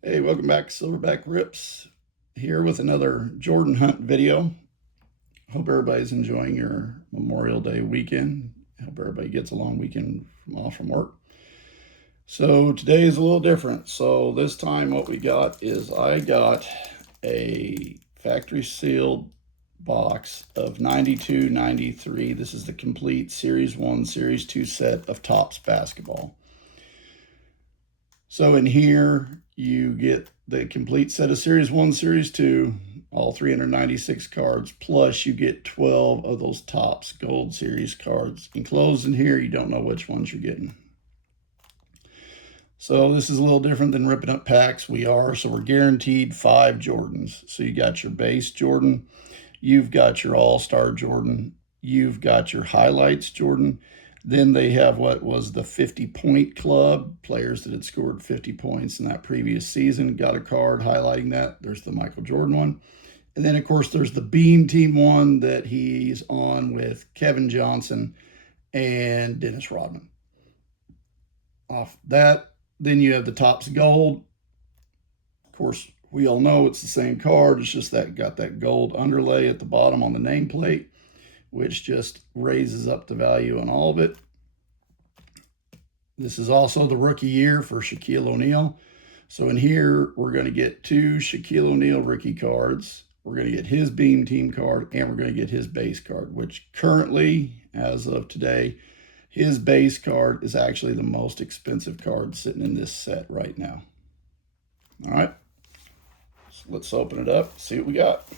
Hey, welcome back, Silverback Rips, here with another Jordan Hunt video. Hope everybody's enjoying your Memorial Day weekend. Hope everybody gets a long weekend off from work. So today is a little different. So this time what we got is I got a factory sealed box of 92, 93. This is the complete Series 1, Series 2 set of Topps basketball. So in here, you get the complete set of Series 1, Series 2, all 396 cards, plus you get 12 of those Topps Gold Series cards. Enclosed in here, you don't know which ones you're getting. So this is a little different than ripping up packs. So we're guaranteed 5 Jordans. So you got your base Jordan, you've got your All-Star Jordan, you've got your highlights Jordan. Then they have what was the 50-point club. Players that had scored 50 points in that previous season got a card highlighting that. There's the Michael Jordan one. And then, of course, there's the Beam Team one that he's on with Kevin Johnson and Dennis Rodman. Off that, then you have the Topps Gold. Of course, we all know it's the same card. It's just that got that gold underlay at the bottom on the nameplate, which just raises up the value on all of it. This is also the rookie year for Shaquille O'Neal. So in here, we're going to get 2 Shaquille O'Neal rookie cards. We're going to get his Beam Team card, and we're going to get his base card, which currently, as of today, his base card is actually the most expensive card sitting in this set right now. All right, so let's open it up, see what we got.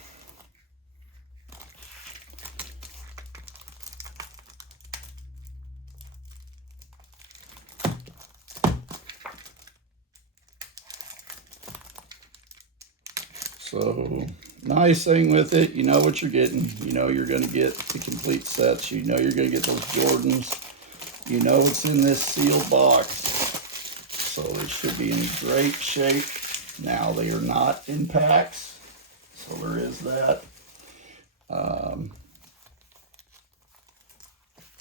So nice thing with it, you know what you're getting. You know you're going to get the complete sets. You know you're going to get those Jordans. You know it's in this sealed box. So they should be in great shape. Now they are not in packs. So there is that. And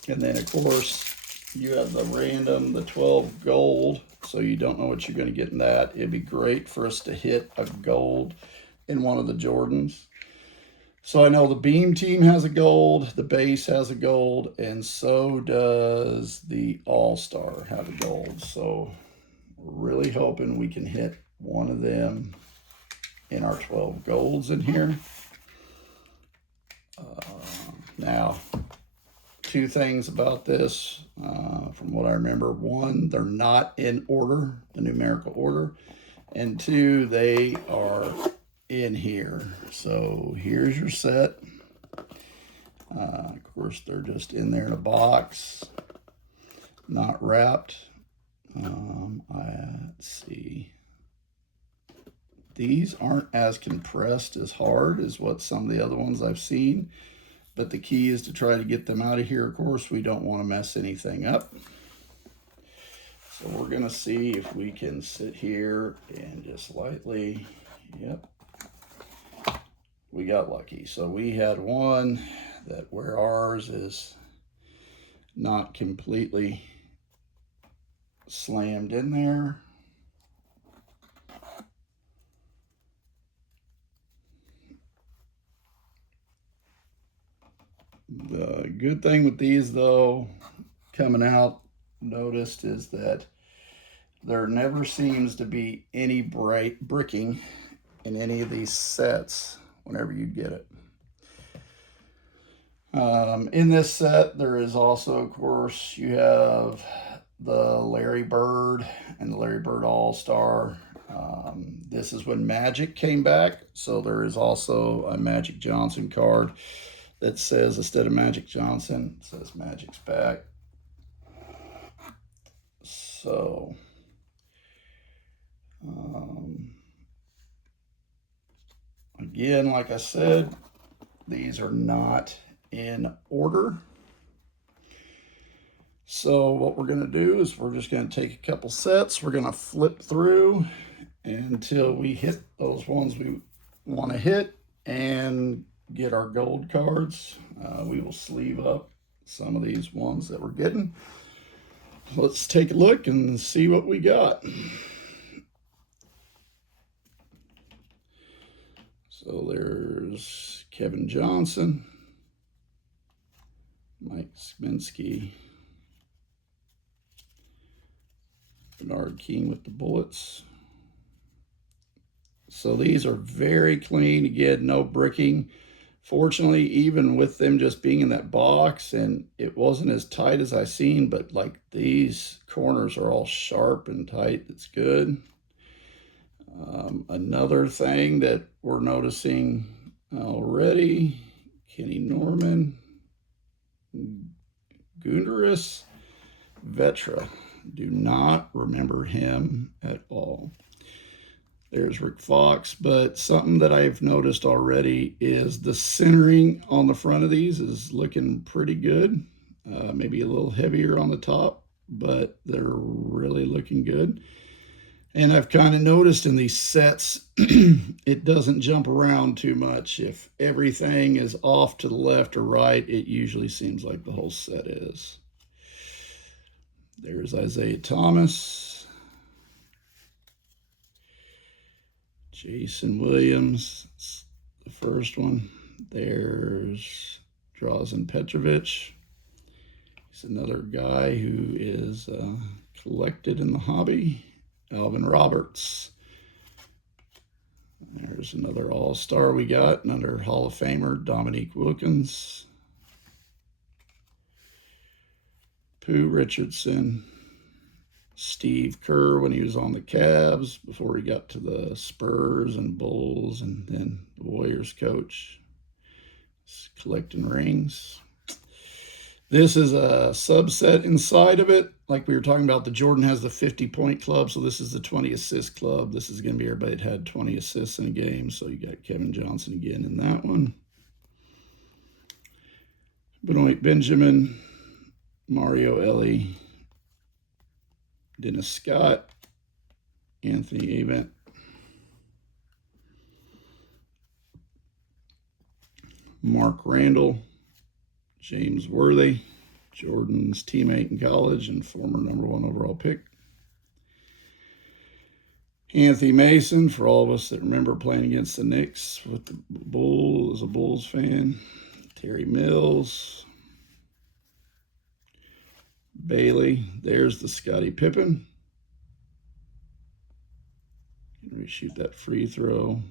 then of course you have the random, the 12 gold. So you don't know what you're going to get in that. It'd be great for us to hit a gold in one of the Jordans. So I know the Beam Team has a gold, the base has a gold, and so does the All-Star have a gold. So we're really hoping we can hit one of them in our 12 golds in here. Now, 2 things about this from what I remember. 1, they're not in order, the numerical order. And 2, they are in here. So here's your set. Of course, they're just in there in a box, not wrapped. Let's see. These aren't as compressed as hard as what some of the other ones I've seen, but the key is to try to get them out of here. Of course, we don't want to mess anything up. So we're going to see if we can sit here and just lightly, yep, we got lucky. So we had one that where ours is not completely slammed in there. The good thing with these though, coming out, noticed is that there never seems to be any bricking in any of these sets whenever you get it. In this set, there is also, of course, you have the Larry Bird and the Larry Bird All-Star. This is when Magic came back, so there is also a Magic Johnson card that says, instead of Magic Johnson, it says Magic's back. So, again, like I said, these are not in order. So what we're going to do is we're just going to take a couple sets. We're going to flip through until we hit those ones we want to hit and get our gold cards. We will sleeve up some of these ones that we're getting. Let's take a look and see what we got. So there's Kevin Johnson, Mike Sminsky, Bernard King with the bullets. So these are very clean. Again, no bricking. Fortunately, even with them just being in that box, and it wasn't as tight as I seen, but like these corners are all sharp and tight. It's good. Another thing that we're noticing already, Kenny Norman, Gundaris, Vetra. Do not remember him at all. There's Rick Fox, but something that I've noticed already is the centering on the front of these is looking pretty good. Maybe a little heavier on the top, but they're really looking good. And I've kind of noticed in these sets, it doesn't jump around too much. If everything is off to the left or right, it usually seems like the whole set is. There's Isaiah Thomas. Jason Williams, the first one. There's Drazen Petrovic. He's another guy who is collected in the hobby. Alvin Roberts. There's another all-star we got, another Hall of Famer, Dominique Wilkins. Pooh Richardson. Steve Kerr when he was on the Cavs before he got to the Spurs and Bulls and then the Warriors coach. He's collecting rings. This is a subset inside of it. Like we were talking about, the Jordan has the 50-point club, so this is the 20-assist club. This is going to be everybody that had 20 assists in a game, so you got Kevin Johnson again in that one. Benoit Benjamin, Mario Ellie, Dennis Scott, Anthony Avent, Mark Randall, James Worthy, Jordan's teammate in college and former #1 overall pick. Anthony Mason, for all of us that remember playing against the Knicks with the Bulls, as a Bulls fan. Terry Mills. Bailey, there's the Scottie Pippen. Reshoot that free throw.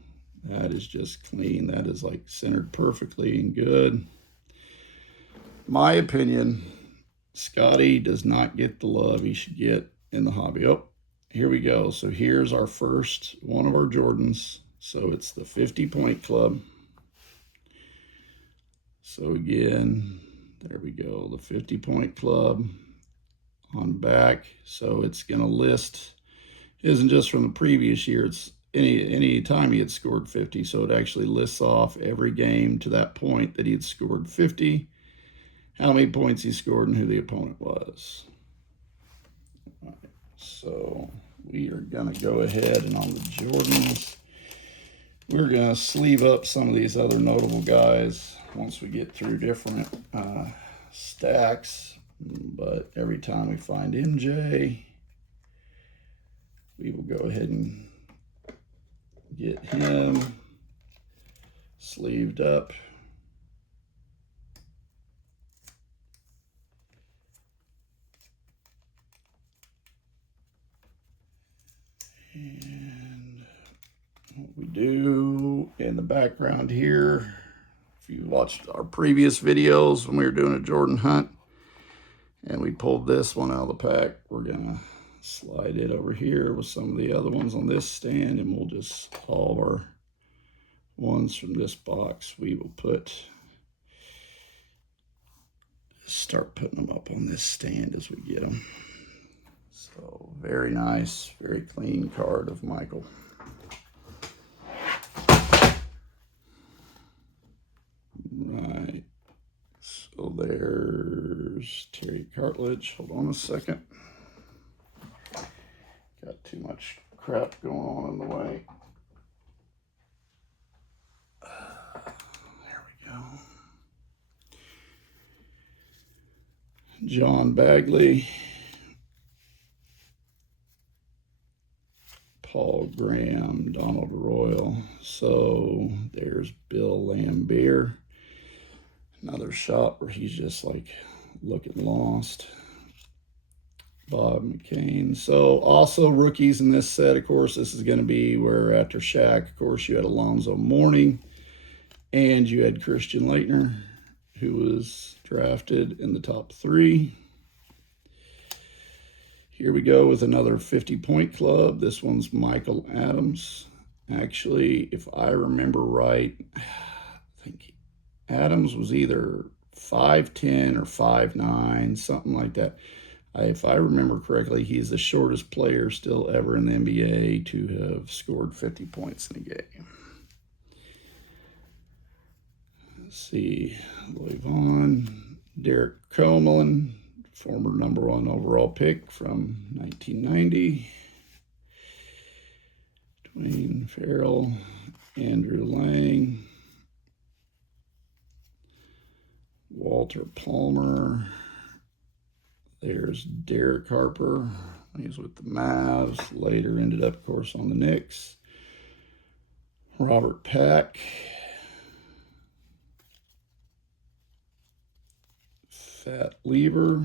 That is just clean. That is like centered perfectly and good. My opinion, Scottie does not get the love he should get in the hobby. Oh, here we go. So here's our first one of our Jordans. So it's the 50-point club. So again, there we go. The 50-point club on back. So it's going to list, isn't just from the previous year, it's any time he had scored 50. So it actually lists off every game to that point that he had scored 50, how many points he scored, and who the opponent was. All right, so we are going to go ahead and on the Jordans, we're going to sleeve up some of these other notable guys once we get through different stacks. But every time we find MJ, we will go ahead and get him sleeved up. And what we do in the background here, if you watched our previous videos when we were doing a Jordan hunt and we pulled this one out of the pack, we're gonna slide it over here with some of the other ones on this stand, and we'll just, all of our ones from this box, we will start putting them up on this stand as we get them. So very nice, very clean card of Michael. Right, so there's Terry Cartledge. Hold on a second. Got too much crap going on in the way. There we go. John Bagley. Paul Graham, Donald Royal. So there's Bill Lambier. Another shot where he's just like looking lost. Bob McCain. So also rookies in this set, of course, this is going to be where after SHAQ, of course, you had Alonzo Mourning and you had Christian Laettner, who was drafted in the top 3. Here we go with another 50-point club. This one's Michael Adams. Actually, if I remember right, I think Adams was either 5'10 or 5'9, something like that. If I remember correctly, he's the shortest player still ever in the NBA to have scored 50 points in a game. Let's see, Lloyd Vaughn, Derek Comelin, former #1 overall pick from 1990. Dwayne Farrell, Andrew Lang, Walter Palmer. There's Derek Harper. He was with the Mavs. Later ended up, of course, on the Knicks. Robert Pack. Fat Lever.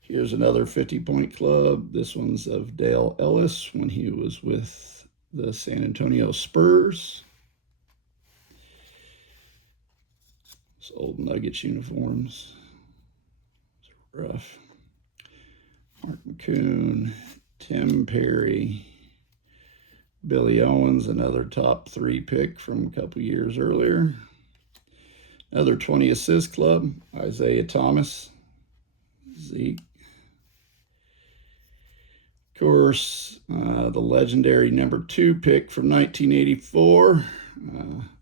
Here's another 50-point club. This one's of Dale Ellis when he was with the San Antonio Spurs. It's old Nuggets uniforms. Rough. Mark McCoon, Tim Perry, Billy Owens, another top 3 pick from a couple years earlier. Another 20 assist club, Isaiah Thomas, Zeke. Of course, the legendary #2 pick from 1984,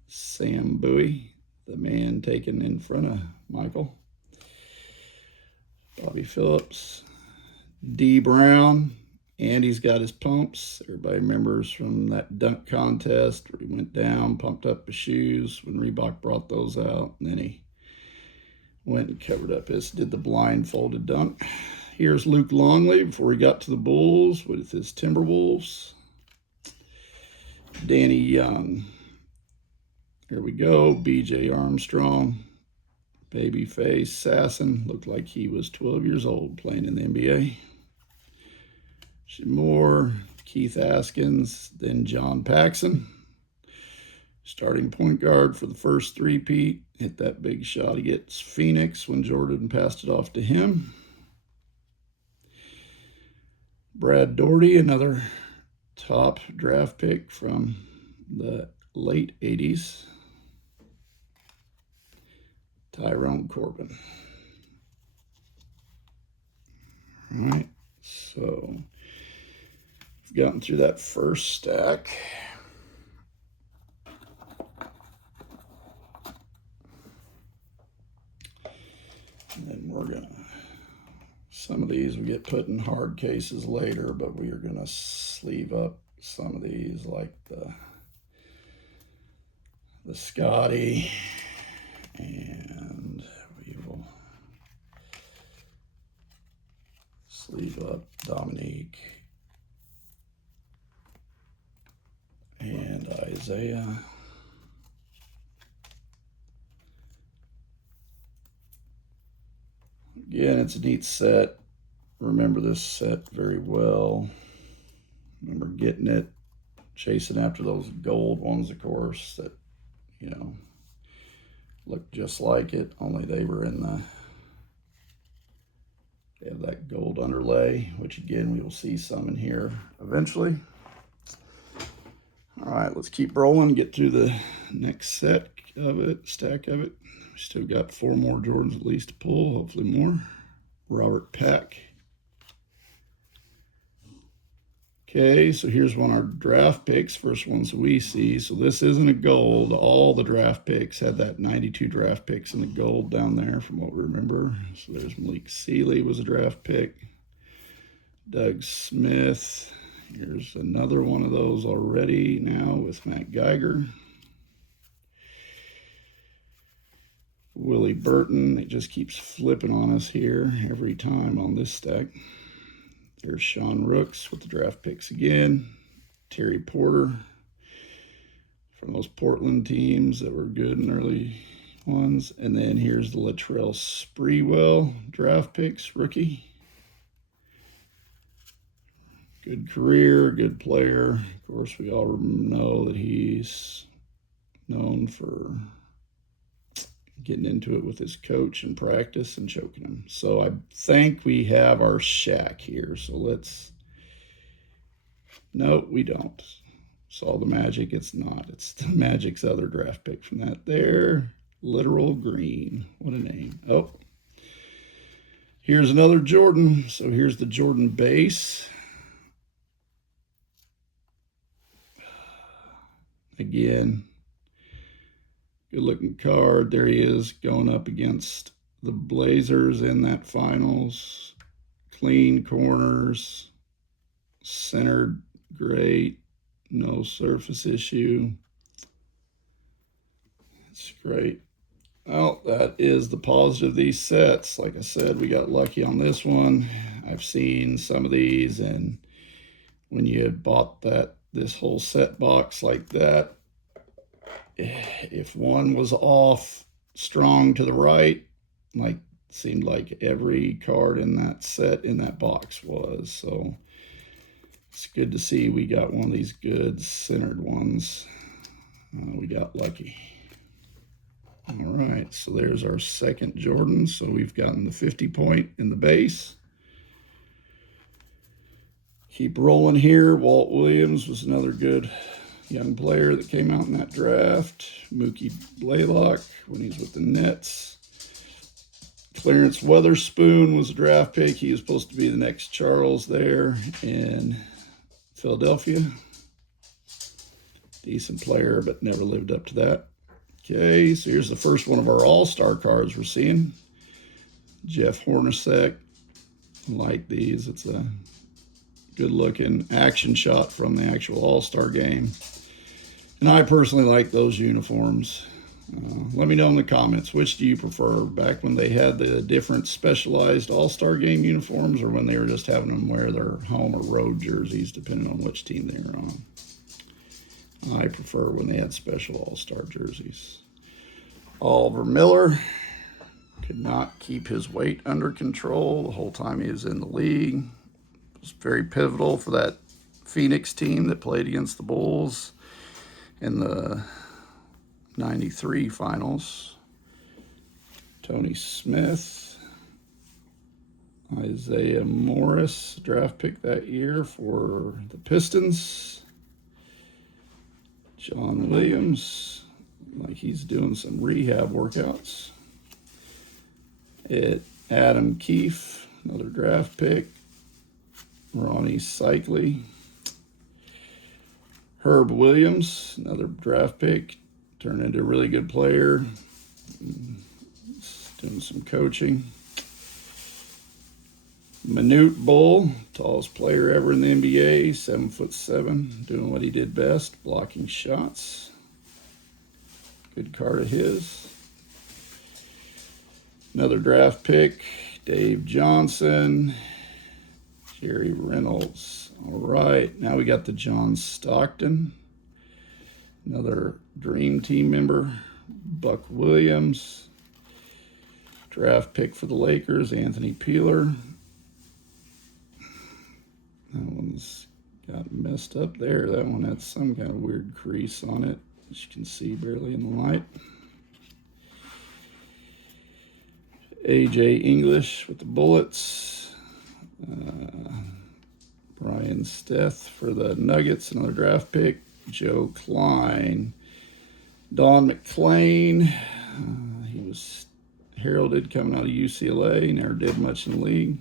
Sam Bowie, the man taken in front of Michael. Bobby Phillips, D. Brown, and he's got his pumps. Everybody remembers from that dunk contest where he went down, pumped up his shoes when Reebok brought those out, and then he went and covered up did the blindfolded dunk. Here's Luke Longley before he got to the Bulls with his Timberwolves. Danny Young. Here we go, B.J. Armstrong. Babyface Sasson, looked like he was 12 years old playing in the NBA. Moore, Keith Askins, then John Paxson. Starting point guard for the first three-peat. Hit that big shot against Phoenix when Jordan passed it off to him. Brad Daugherty, another top draft pick from the late 80s. Tyrone Corbin. All right, so we've gotten through that first stack. And then we're gonna, some of these we get put in hard cases later, but we are gonna sleeve up some of these like the Scotty, and we will sleeve up Dominique and Isaiah. Again, it's a neat set. Remember this set very well. Remember getting it, chasing after those gold ones, of course, that, you know, looked just like it, only they were in the, they have that gold underlay, which again, we will see some in here eventually. All right, let's keep rolling, get through the next set of it, stack of it. We still got 4 more Jordans at least to pull, hopefully more. Robert Pack. Okay, so here's one of our draft picks, first ones we see. So this isn't a gold. All the draft picks had that 92 draft picks in the gold down there from what we remember. So there's Malik Sealy was a draft pick. Doug Smith. Here's another one of those already now with Matt Geiger. Willie Burton. It just keeps flipping on us here every time on this stack. There's Sean Rooks with the draft picks again. Terry Porter from those Portland teams that were good in early ones. And then here's the Latrell Sprewell draft picks, rookie. Good career, good player. Of course, we all know that he's known for getting into it with his coach in practice and choking him. So I think we have our SHAQ here. So let's, no, we don't. Saw the Magic, it's not. It's the Magic's other draft pick from that there. Literal Green, what a name. Oh, here's another Jordan. So here's the Jordan base. Again, good looking card. There he is going up against the Blazers in that finals. Clean corners, centered great, no surface issue. It's great. Well, that is the positive of these sets. Like I said, we got lucky on this one. I've seen some of these, and when you bought this whole set box like that, if one was off strong to the right, like seemed like every card in that set in that box was. So it's good to see we got one of these good centered ones. We got lucky. All right, so there's our second Jordan. So we've gotten the 50 point in the base. Keep rolling here. Walt Williams was another good young player that came out in that draft. Mookie Blaylock when he's with the Nets. Clarence Weatherspoon was a draft pick. He was supposed to be the next Charles there in Philadelphia. Decent player, but never lived up to that. Okay, so here's the first one of our all-star cards we're seeing. Jeff Hornacek. I like these. It's a good-looking action shot from the actual all-star game. And I personally like those uniforms. Let me know in the comments, which do you prefer? Back when they had the different specialized all-star game uniforms, or when they were just having them wear their home or road jerseys, depending on which team they were on. I prefer when they had special all-star jerseys. Oliver Miller could not keep his weight under control the whole time he was in the league. It was very pivotal for that Phoenix team that played against the Bulls in the 93 finals. Tony Smith. Isaiah Morris, draft pick that year for the Pistons. John Williams, like he's doing some rehab workouts. Adam Keefe, another draft pick. Ronnie Cycli. Herb Williams, another draft pick. Turned into a really good player. Doing some coaching. Manute Bull, tallest player ever in the NBA, 7'7", doing what he did best, blocking shots. Good card of his. Another draft pick, Dave Johnson, Jerry Reynolds. All right, now we got the John Stockton, another Dream Team member, Buck Williams. Draft pick for the Lakers, Anthony Peeler. That one's got messed up there. That one had some kind of weird crease on it, as you can see barely in the light. AJ English with the Bullets. Brian Steth for the Nuggets, another draft pick. Joe Klein. Don McClain. He was heralded coming out of UCLA, never did much in the league.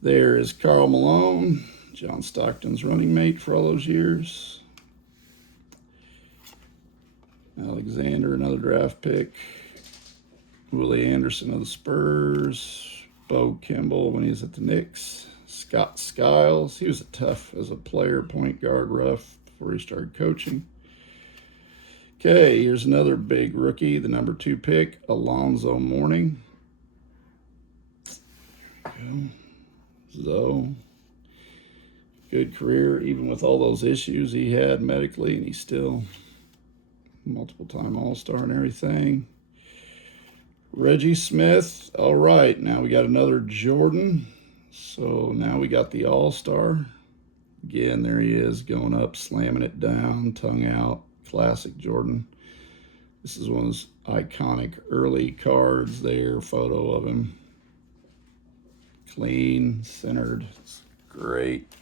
There is Karl Malone, John Stockton's running mate for all those years. Alexander, another draft pick. Willie Anderson of the Spurs. Bo Kimball when he was at the Knicks. Scott Skiles, he was tough as a player, point guard, rough, before he started coaching. Okay, here's another big rookie, the number 2 pick, Alonzo Mourning. Zoe. Good career, even with all those issues he had medically, and he's still multiple-time All-Star and everything. Reggie Smith. All right, now we got another Jordan. So now we got the All-Star. Again, there he is, going up, slamming it down, tongue out. Classic Jordan. This is one of those iconic early cards there, photo of him. Clean, centered, it's great.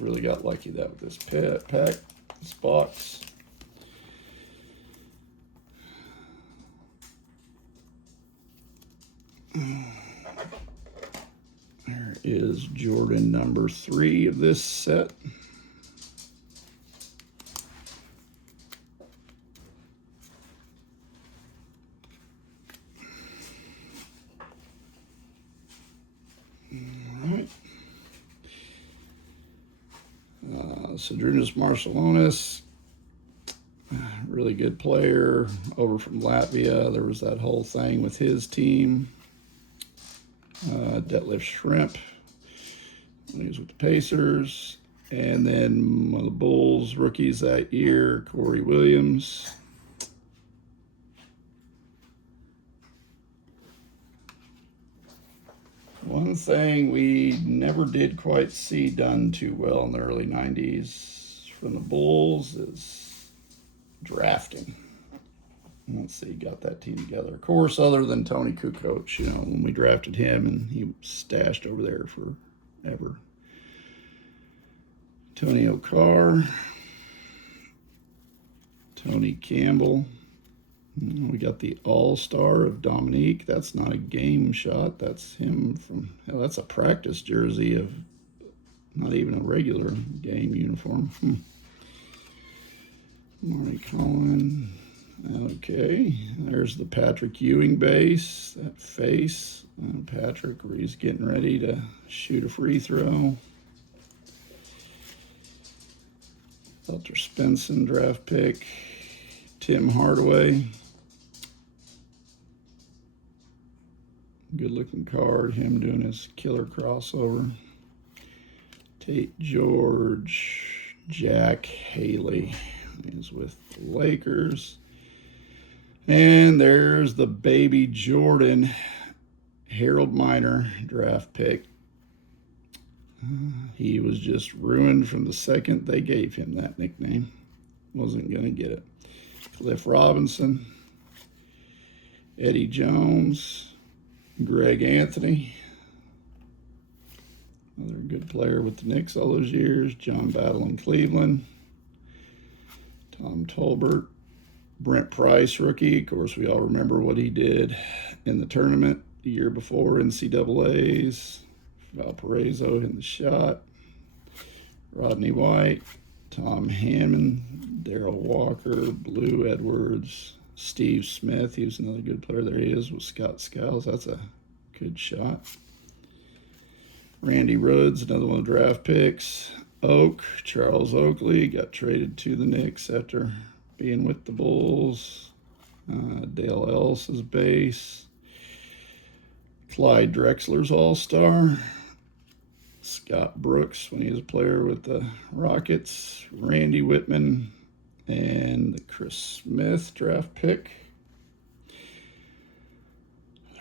Really got lucky that with this pack, this box. There is Jordan number 3 of this set. Sadrunas Marciulionis, really good player over from Latvia. There was that whole thing with his team. Detlef Schrempf when he was with the Pacers. And then one of the Bulls rookies that year, Corey Williams. One thing we never did quite see done too well in the early 90s from the Bulls is drafting. Let's see, got that team together. Of course, other than Tony Kukoc, you know, when we drafted him and he was stashed over there forever. Tony O'Carr, Tony Campbell. We got the All-Star of Dominique. That's not a game shot. That's him from, hell, that's a practice jersey of not even a regular game uniform. Marty Collin. Okay, there's the Patrick Ewing base, that face. Patrick, where he's getting ready to shoot a free throw. Walter Spencer draft pick. Tim Hardaway. Good looking card, him doing his killer crossover. Tate George, Jack Haley. He's with the Lakers. And there's the baby Jordan, Harold Miner draft pick. He was just ruined from the second they gave him that nickname. Wasn't going to get it. Cliff Robinson, Eddie Jones, Greg Anthony, another good player with the Knicks all those years. John Battle in Cleveland, Tom Tolbert, Brent Price, rookie. Of course, we all remember what he did in the tournament the year before, NCAAs. Valparaiso in the shot. Rodney White, Tom Hammond, Darrell Walker, Blue Edwards, Steve Smith. He was another good player. There he is with Scott Skiles. That's a good shot. Randy Rhodes, another one of the draft picks. Charles Oakley, got traded to the Knicks after being with the Bulls. Dale Ellis's base. Clyde Drexler's All-Star. Scott Brooks when he was a player with the Rockets. Randy Whitman and the Chris Smith draft pick.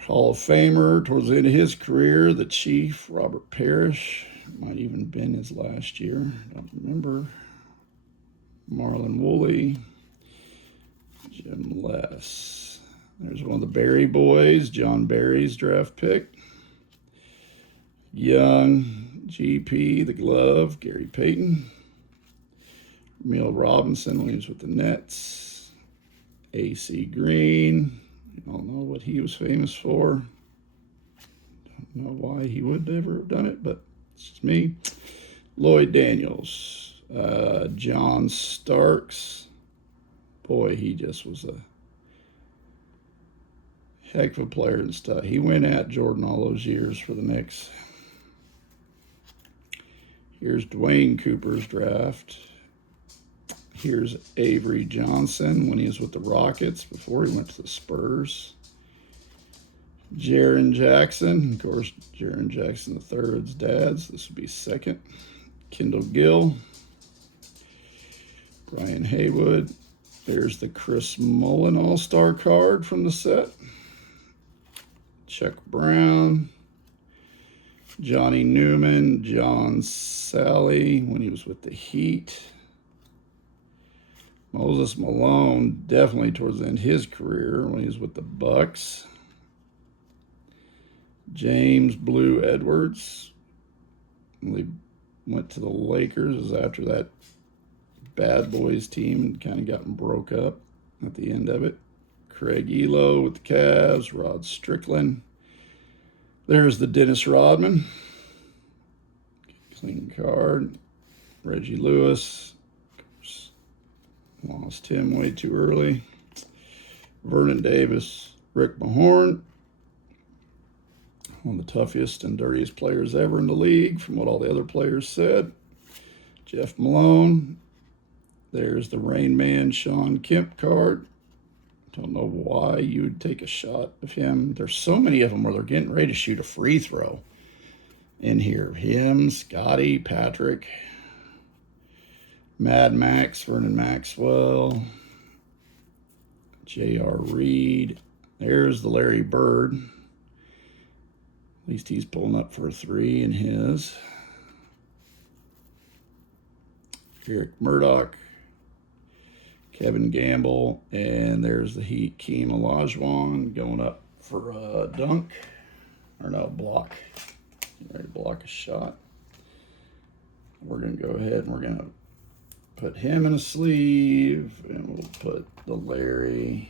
Hall of Famer towards the end of his career, the Chief, Robert Parrish. Might even been his last year. Don't remember. Marlon Woolley. Jim Less. There's one of the Barry boys, John Barry's draft pick. Young, GP, the glove, Gary Payton. Emil Robinson when he was with the Nets. AC Green. I don't know what he was famous for. Don't know why he would ever have done it, but it's just me. Lloyd Daniels. John Starks. Boy, he just was a heck of a player and stuff. He went at Jordan all those years for the Knicks. Here's Dwayne Cooper's draft. Here's Avery Johnson when he was with the Rockets before he went to the Spurs. Jaren Jackson. Of course, Jaren Jackson III's dad's. This would be second. Kendall Gill. Brian Haywood. There's the Chris Mullen All-Star card from the set. Chuck Brown. Johnny Newman. John Sally when he was with the Heat. Moses Malone, definitely towards the end of his career when he was with the Bucks. James Blue Edwards. When he went to the Lakers, it was after that Bad Boys team and kind of gotten broke up at the end of it. Craig Elo with the Cavs. Rod Strickland. There's the Dennis Rodman. Clean card. Reggie Lewis. Lost him way too early. Vernon Davis. Rick Mahorn. One of the toughest and dirtiest players ever in the league, from what all the other players said. Jeff Malone. There's the Rain Man Sean Kemp card. Don't know why you would take a shot of him. There's so many of them where they're getting ready to shoot a free throw in here. Him, Scotty, Patrick, Mad Max, Vernon Maxwell, J.R. Reed. There's the Larry Bird. At least he's pulling up for a three in his. Eric Murdoch, Kevin Gamble, and there's the Heat, Keem Olajuwon going up for a dunk. Or no, block. Getting ready to block a shot. We're going to go ahead and we're going to put him in a sleeve, and we'll put the Larry.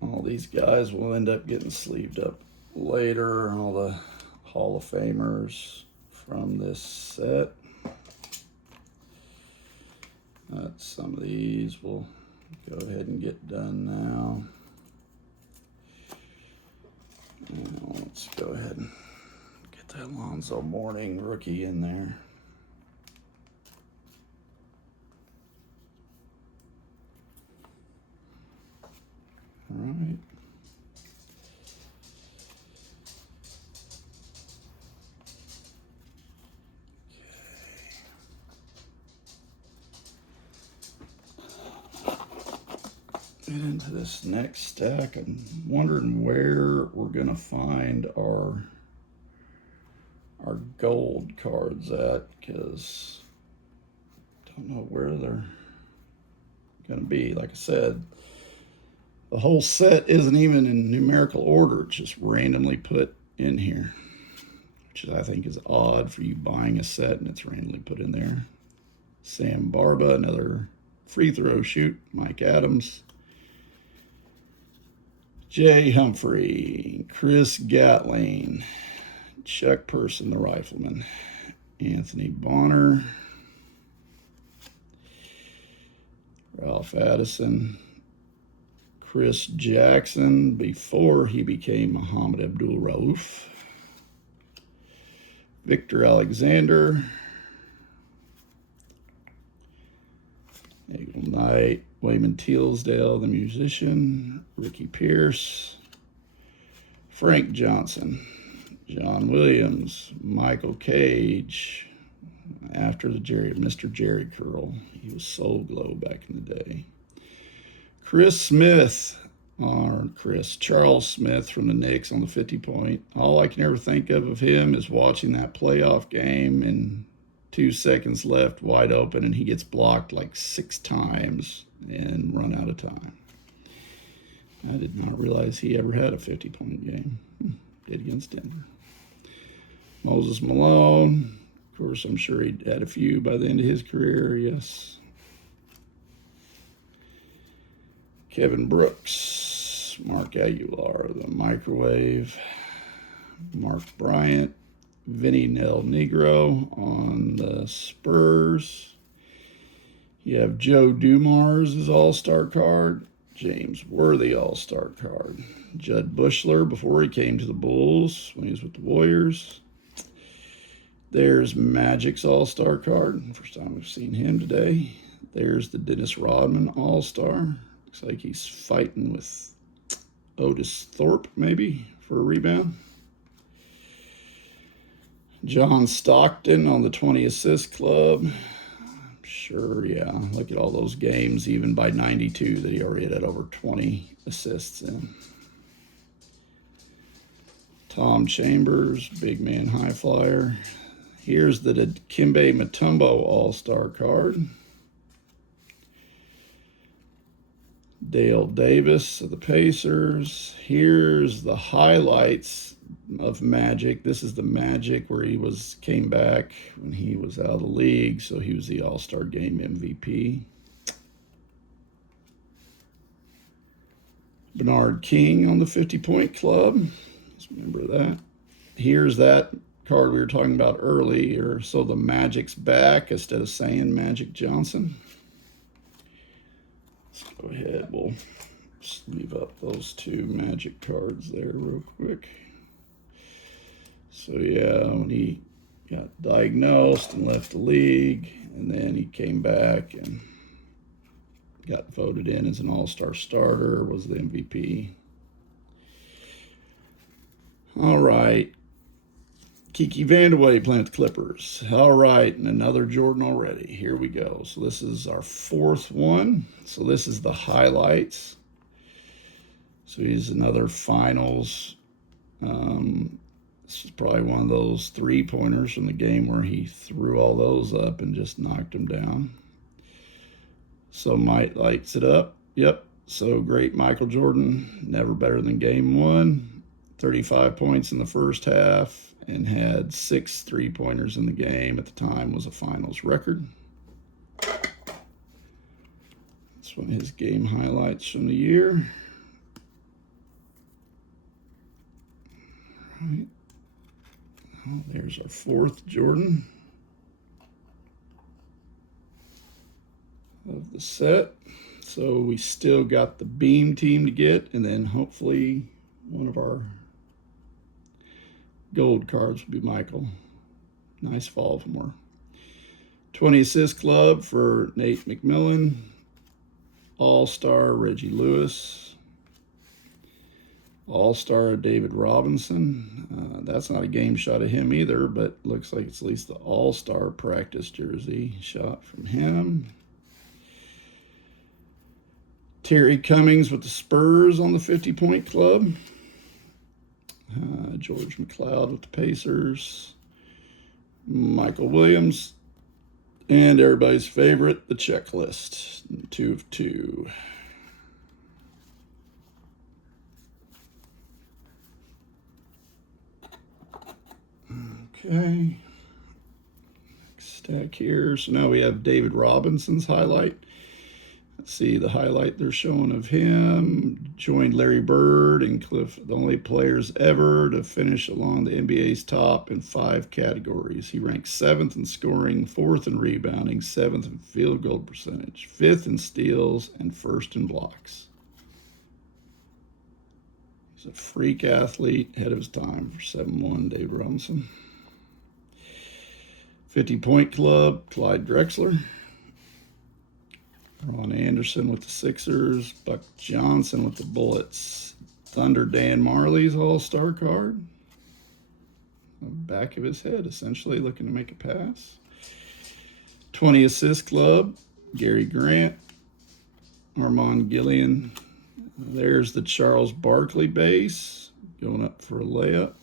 All these guys will end up getting sleeved up later. All the Hall of Famers from this set. Some of these we'll go ahead and get done now. And let's go ahead and get that Lonzo Mourning rookie in there. All right. Get into this next stack. I'm wondering where we're going to find our gold cards at, because I don't know where they're going to be. Like I said, the whole set isn't even in numerical order. It's just randomly put in here, which I think is odd for you buying a set and it's randomly put in there. Sam Barba, another free throw shoot. Mike Adams. Jay Humphrey. Chris Gatling. Chuck Person, the rifleman. Anthony Bonner. Ralph Addison. Chris Jackson before he became Muhammad Abdul-Rauf. Victor Alexander. Eagle Knight. Wayman Tealsdale, the musician. Ricky Pierce. Frank Johnson. John Williams. Michael Cage. After the Mr. Jerry Curl. He was Soul Glow back in the day. Chris Smith, Charles Smith from the Knicks on the 50-point. All I can ever think of him is watching that playoff game and 2 seconds left, wide open, and he gets blocked like 6 times and run out of time. I did not realize he ever had a 50-point game. Did against Denver. Moses Malone. Of course, I'm sure he had a few by the end of his career, yes. Kevin Brooks, Mark Aguilar, the Microwave, Mark Bryant, Vinny Nel Negro on the Spurs. You have Joe Dumars' All-Star card, James Worthy All-Star card, Judd Bushler before he came to the Bulls when he was with the Warriors. There's Magic's All-Star card, first time we've seen him today. There's the Dennis Rodman All-Star. Looks like he's fighting with Otis Thorpe, maybe, for a rebound. John Stockton on the 20 assist club. Sure, yeah. Look at all those games, even by 92, that he already had over 20 assists in. Tom Chambers, big man high flyer. Here's the Dikembe Mutombo All-Star card. Dale Davis of the Pacers. Here's the highlights of Magic. This is the Magic where he came back when he was out of the league, so he was the All-Star Game MVP. Bernard King on the 50-point club. Let's remember that. Here's that card we were talking about earlier. So the Magic's back instead of saying Magic Johnson. Let's go ahead. We'll just leave up those two Magic cards there real quick. So yeah, when he got diagnosed and left the league, and then he came back and got voted in as an all-star starter, was the MVP. All right. Kiki Vandeweghe playing with the Clippers. All right, and another Jordan already. Here we go. So this is our fourth one. So this is the highlights. So he's another finals. This is probably one of those three-pointers from the game where he threw all those up and just knocked them down. So Mike lights it up. Yep. So great Michael Jordan. Never better than game one. 35 points in the first half and had 6 three-pointers in the game. At the time was a finals record. That's one of his game highlights from the year. All right. Well, there's our fourth Jordan of the set. So we still got the Beam team to get, and then hopefully one of our gold cards will be Michael. Nice fall from her. 20 assist club for Nate McMillan. All-star Reggie Lewis. All-star David Robinson. That's not a game shot of him either, but looks like it's at least the all-star practice jersey shot from him. Terry Cummings with the Spurs on the 50-point club. George McLeod with the Pacers. Michael Williams. And everybody's favorite, the checklist. 2 of 2. Okay. Next stack here. So now we have David Robinson's highlight. Let's see the highlight they're showing of him. Joined Larry Bird and Cliff, the only players ever to finish along the NBA's top in 5 categories. He ranks 7th in scoring, 4th in rebounding, 7th in field goal percentage, 5th in steals, and 1st in blocks. He's a freak athlete, ahead of his time for 7-1, David Robinson. 50-point club, Clyde Drexler. Ron Anderson with the Sixers. Buck Johnson with the Bullets. Thunder Dan Marley's all-star card. Back of his head, essentially, looking to make a pass. 20 assist club, Gary Grant. Armand Gillian. There's the Charles Barkley base, going up for a layup.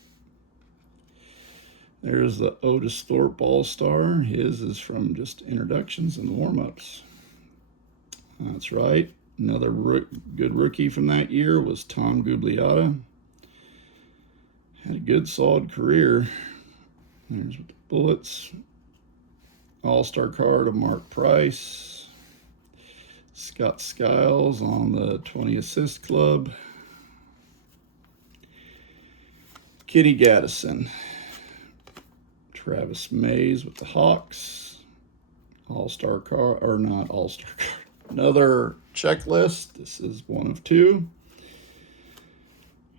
There's the Otis Thorpe all-star. His is from just introductions and warm-ups. That's right. Another good rookie from that year was Tom Gugliotta. Had a good, solid career. There's with the Bullets. All-star card of Mark Price. Scott Skiles on the 20 assist club. Kenny Gaddison. Travis Mays with the Hawks. All-star card, or not all-star card. Another checklist. This is 1 of 2.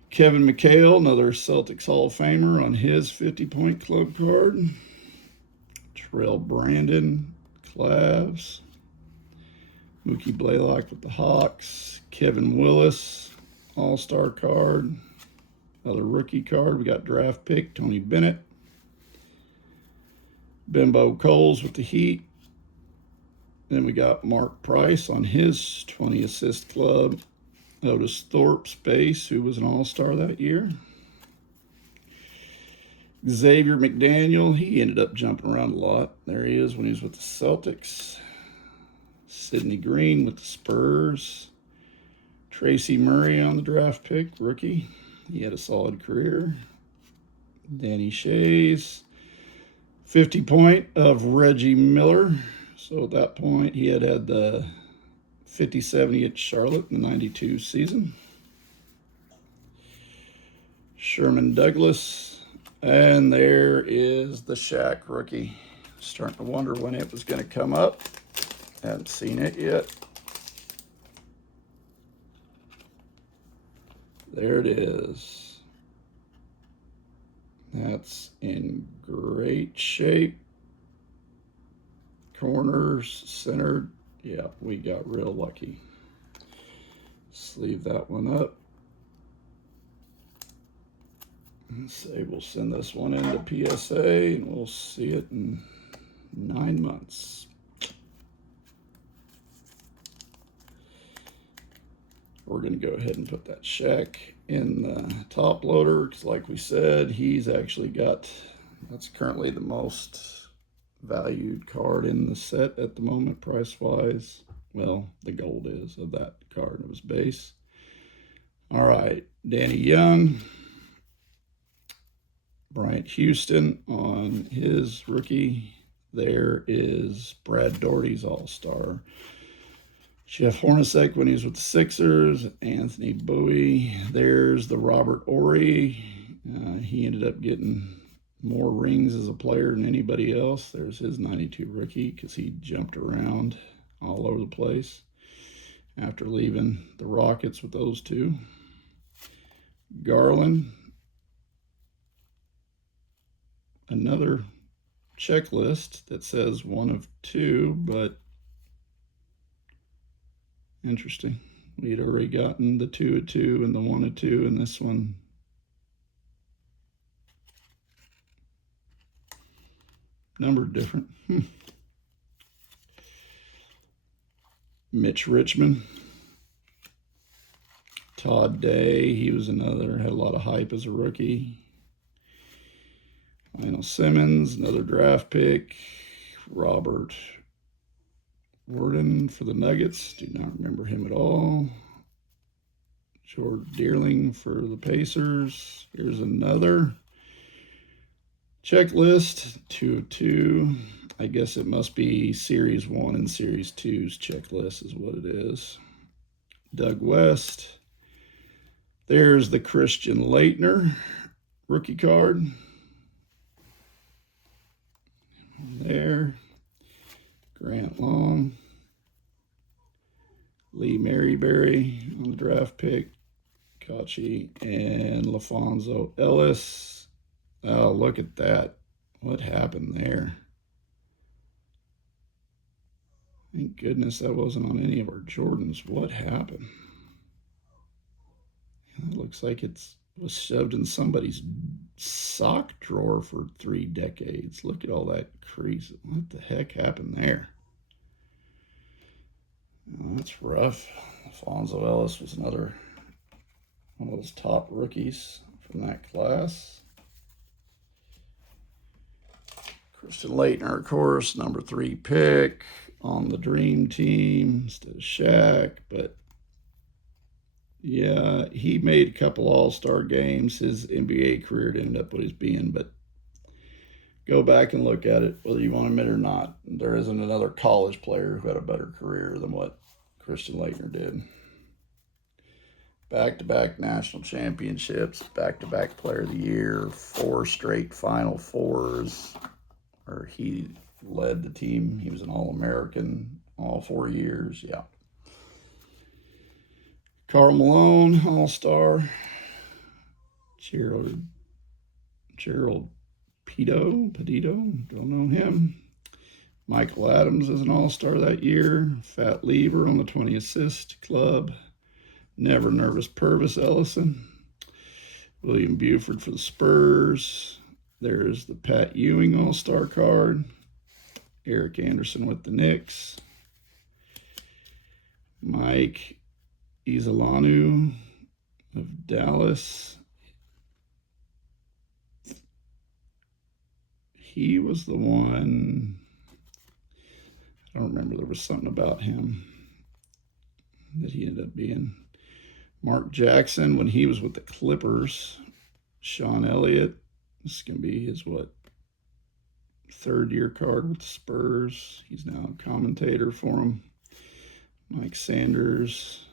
Kevin McHale, another Celtics Hall of Famer on his 50-point club card. Terrell Brandon, Clavs. Mookie Blaylock with the Hawks. Kevin Willis, All-Star card. Another rookie card. We got draft pick Tony Bennett. Bimbo Coles with the Heat. Then we got Mark Price on his 20 assist club. Otis Thorpe's base, who was an all-star that year. Xavier McDaniel, he ended up jumping around a lot. There he is when he was with the Celtics. Sidney Green with the Spurs. Tracy Murray on the draft pick, rookie. He had a solid career. Danny Shays. 50-point of Reggie Miller. So at that point, he had the 50-70 at Charlotte in the 92 season. Sherman Douglas. And there is the SHAQ Rookie. Starting to wonder when it was going to come up. Haven't seen it yet. There it is. That's in great shape. Corners centered. Yeah, we got real lucky. Sleeve that one up. Let's say we'll send this one into PSA and we'll see it in 9 months. We're going to go ahead and put that SHAQ in the top loader because, like we said, he's actually got, that's currently the most valued card in the set at the moment, price-wise. Well, the gold is of that card of his base. All right, Danny Young. Bryant Houston on his rookie. There is Brad Daugherty's all-star. Jeff Hornacek when he was with the Sixers. Anthony Bowie. There's the Robert Horry. He ended up getting more rings as a player than anybody else. There's his 92 rookie because he jumped around all over the place after leaving the Rockets with those two. Garland. Another checklist that says 1 of 2, but interesting. We'd already gotten the 2 of 2 and the 1 of 2, and this one numbered different. Mitch Richmond. Todd Day, he was another, had a lot of hype as a rookie. Lionel Simmons, another draft pick. Robert Warden for the Nuggets. Do not remember him at all. George Dearling for the Pacers. Here's another checklist. 2 of 2. I guess it must be Series 1 and Series 2's checklist is what it is. Doug West. There's the Christian Laettner rookie card. There. Grant Long. Lee Maryberry on the draft pick. Kachi and LaFonso Ellis. Oh, look at that. What happened there? Thank goodness that wasn't on any of our Jordans. What happened? It looks like it was shoved in somebody's sock drawer for 3 decades. Look at all that crease. What the heck happened there? Oh, that's rough. Alfonso Ellis was another one of those top rookies from that class. Christian Laettner, of course, number 3 pick on the Dream Team instead of SHAQ, but yeah, he made a couple all-star games. His NBA career ended up what he's being, but go back and look at it, whether you want to admit it or not. There isn't another college player who had a better career than what Christian Laettner did. Back-to-back national championships, back-to-back player of the year, 4 straight Final Fours, or he led the team. He was an All-American all 4 years, yeah. Karl Malone, All-Star. Gerald Petito, don't know him. Michael Adams is an All-Star that year. Fat Lever on the 20 assist club. Never Nervous Purvis Ellison. William Buford for the Spurs. There's the Pat Ewing All-Star card. Eric Anderson with the Knicks. Mike Isolanu of Dallas. He was the one, I don't remember, there was something about him that he ended up being. Mark Jackson when he was with the Clippers. Sean Elliott, this is going to be his, what, third-year card with the Spurs. He's now a commentator for them. Mike Sanders.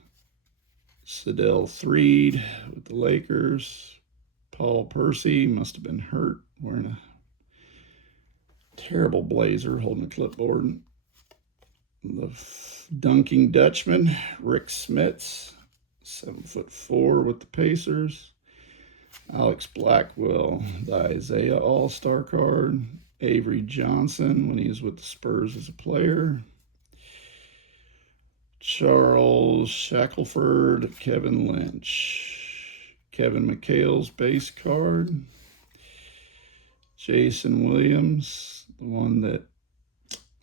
Sedell Threed with the Lakers. Paul Percy, must have been hurt, wearing a terrible blazer, holding a clipboard. The dunking Dutchman, Rick Smits, 7'4" with the Pacers. Alex Blackwell, the Isaiah All-Star card. Avery Johnson when he was with the Spurs as a player. Charles Shackelford, Kevin Lynch. Kevin McHale's base card. Jason Williams, the one that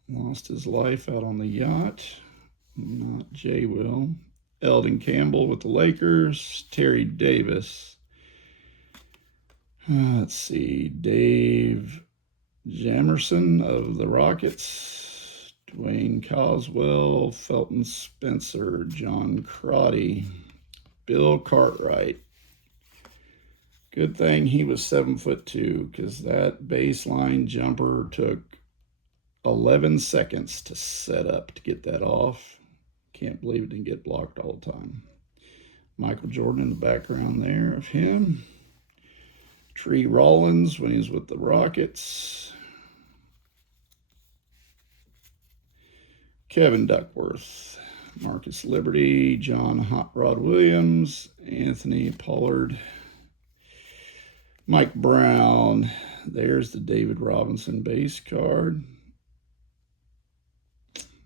lost his life out on the yacht. Not Jay Will. Eldon Campbell with the Lakers. Terry Davis. Let's see. Dave Jamerson of the Rockets. Dwayne Coswell. Felton Spencer. John Crotty. Bill Cartwright. Good thing he was 7'2", because that baseline jumper took 11 seconds to set up to get that off. Can't believe it didn't get blocked all the time. Michael Jordan in the background there of him. Tree Rollins when he was with the Rockets. Kevin Duckworth. Marcus Liberty. John Hot Rod Williams. Anthony Pollard. Mike Brown. There's the David Robinson base card.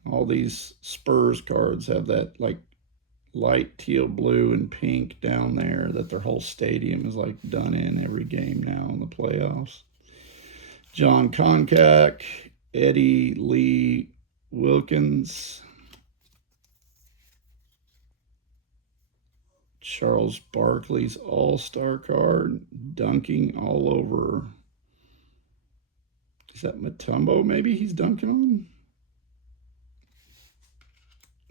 All these Spurs cards have that like light teal blue and pink down there that their whole stadium is like done in every game now in the playoffs. John Koncak, Eddie Lee Wilkins, Charles Barkley's All-Star card, dunking all over. Is that Mutombo maybe he's dunking on?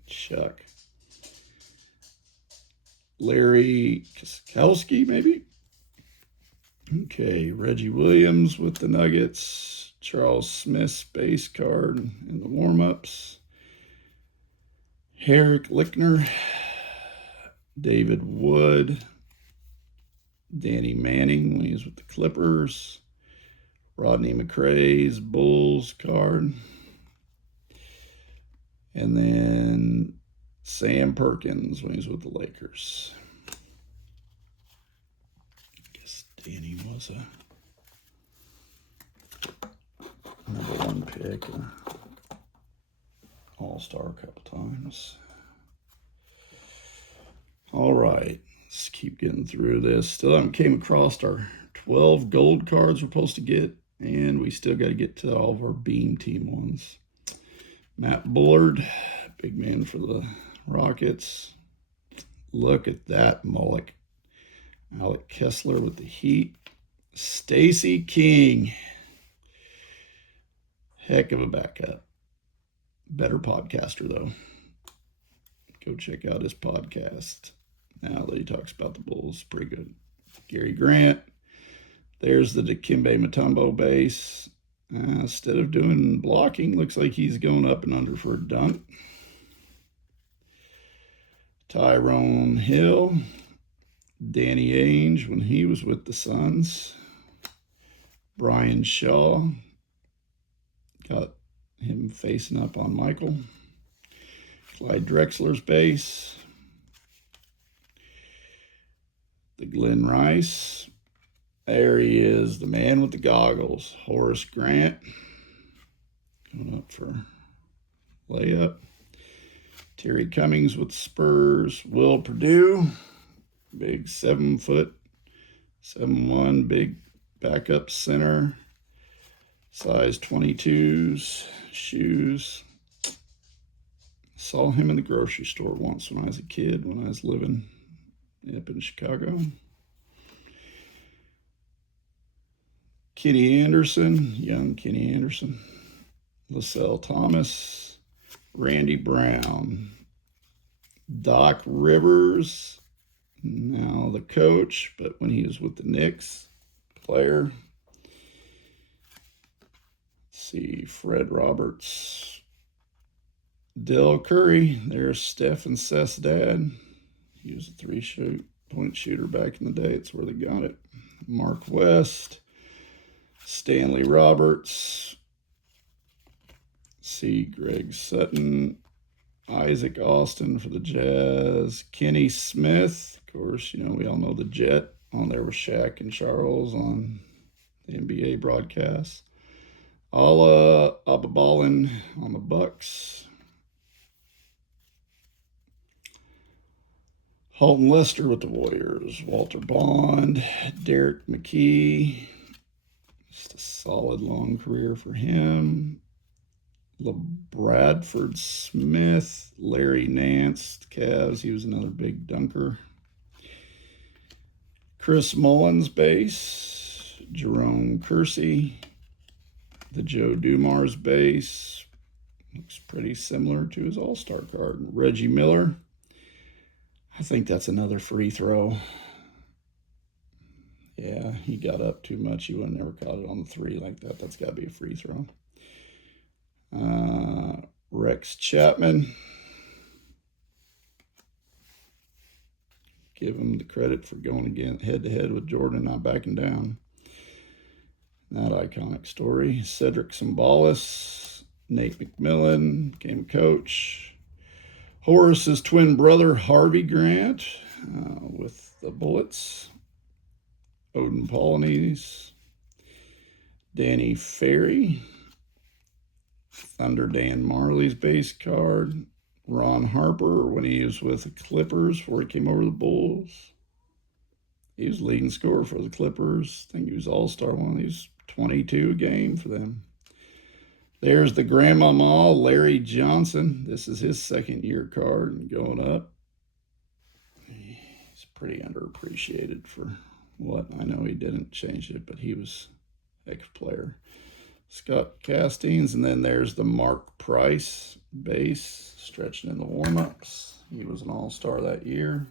SHAQ. Larry Kaskowski, maybe? Okay, Reggie Williams with the Nuggets. Charles Smith's base card in the warm-ups. Herrick Lickner. David Wood. Danny Manning when he was with the Clippers. Rodney McRae's Bulls card. And then Sam Perkins when he was with the Lakers. I guess Danny was a #1 pick, All-Star a couple times. All right, let's keep getting through this. Still haven't came across our 12 gold cards we're supposed to get, and we still got to get to all of our Beam Team ones. Matt Bullard, big man for the Rockets. Look at that mullet. Alec Kessler with the Heat. Stacey King. Heck of a backup. Better podcaster, though. Go check out his podcast. Now that he talks about the Bulls, pretty good. Gary Grant. There's the Dikembe Mutombo base. Instead of doing blocking, looks like he's going up and under for a dunk. Tyrone Hill. Danny Ainge when he was with the Suns. Brian Shaw. Got him facing up on Michael. Clyde Drexler's base. The Glenn Rice. There he is, the man with the goggles. Horace Grant. Going up for layup. Terry Cummings with Spurs. Will Purdue, big 7 foot, 7'1", big backup center. Size 22s, shoes. Saw him in the grocery store once when I was a kid, when I was living up in Chicago. Kenny Anderson, young Kenny Anderson. LaSalle Thomas, Randy Brown. Doc Rivers, now the coach, but when he was with the Knicks, player. Let's see, Fred Roberts. Del Curry, there's Steph and Seth's dad. He was a 3-point shooter back in the day. It's where they got it. Mark West, Stanley Roberts. See, Greg Sutton, Isaac Austin for the Jazz, Kenny Smith. Of course, you know, we all know the Jet on there with Shaq and Charles on the NBA broadcast. Ala Ababalin on the Bucks. Holton Lester with the Warriors. Walter Bond, Derek McKee. Just a solid long career for him. Bradford Smith, Larry Nance, Cavs. He was another big dunker. Chris Mullins base. Jerome Kersey. The Joe Dumars base. Looks pretty similar to his All-Star card. Reggie Miller. I think that's another free throw. Yeah, he got up too much. He would have never caught it on the 3 like that. That's got to be a free throw. Rex Chapman. Give him the credit for going again head-to-head with Jordan and not backing down. That iconic story. Cedric Sambalis, Nate McMillan, became a coach. Horace's twin brother, Harvey Grant, with the Bullets. Odin Polynice. Danny Ferry. Thunder Dan Marley's base card. Ron Harper, when he was with the Clippers before he came over to the Bulls. He was leading scorer for the Clippers. I think he was All-Star one. He was 22 a game for them. There's the grandmama, Larry Johnson. This is his 2nd-year card and going up. He's pretty underappreciated for what. I know he didn't change it, but he was a heck of a player. Scott Castings, and then there's the Mark Price base, stretching in the warm-ups. He was an All-Star that year.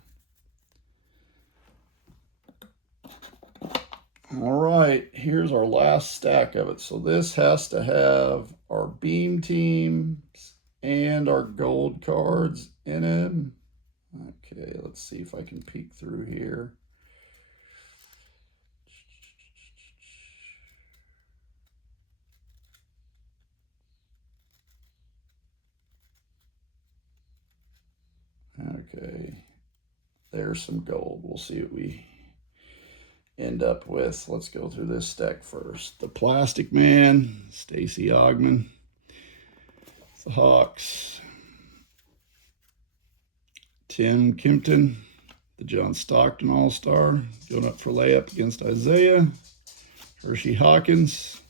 All right, here's our last stack of it. So this has to have our beam teams and our gold cards in it. Okay, let's see if I can peek through here. Okay, there's some gold. We'll see what we end up with. Let's go through this stack first. The Plastic Man, Stacey Ogman. The Hawks. Tim Kimpton, the John Stockton All-Star, going up for layup against Isaiah. Hershey Hawkins.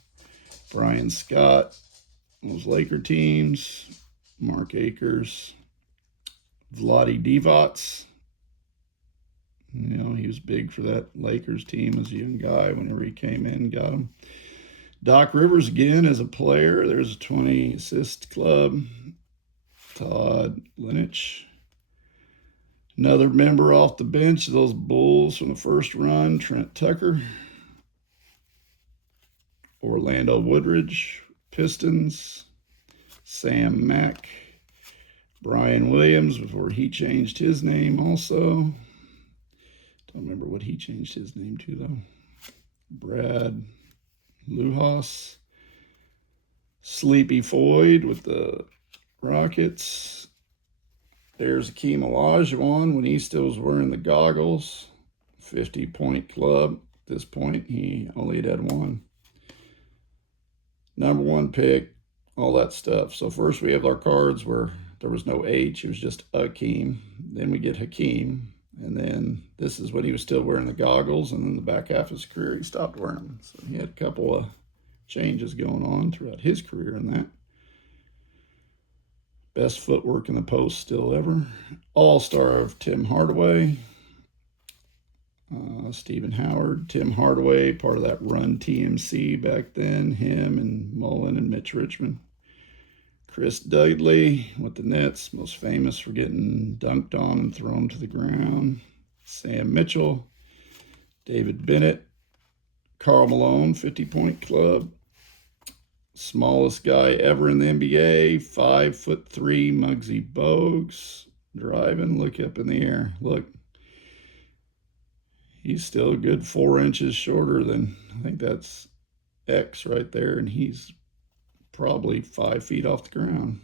Brian Scott, those Laker teams. Mark Akers. Vlade Divac. You know, he was big for that Lakers team as a young guy whenever he came in and got him. Doc Rivers again as a player. There's a 20 assist club. Todd Linich. Another member off the bench of those Bulls from the first run, Trent Tucker. Orlando Woodridge, Pistons. Sam Mack. Brian Williams before he changed his name also. Don't remember what he changed his name to, though. Brad Lujas. Sleepy Floyd with the Rockets. There's Akeem Olajuwon when he still was wearing the goggles. 50-point club. At this point, he only had one. Number 1 pick, all that stuff. So first we have our cards where There was no H. It was just Akeem. Then we get Hakeem. And then this is when he was still wearing the goggles. And then the back half of his career, he stopped wearing them. So he had a couple of changes going on throughout his career in that. Best footwork in the post still ever. All-star of Tim Hardaway. Stephen Howard. Tim Hardaway, part of that Run TMC back then. Him and Mullen and Mitch Richmond. Chris Dudley with the Nets, most famous for getting dunked on and thrown to the ground. Sam Mitchell. David Bennett. Karl Malone, 50-point club. Smallest guy ever in the NBA, 5'3", Muggsy Bogues. Driving, look up in the air. Look. He's still a good 4 inches shorter than, I think that's X right there, and he's probably 5 feet off the ground.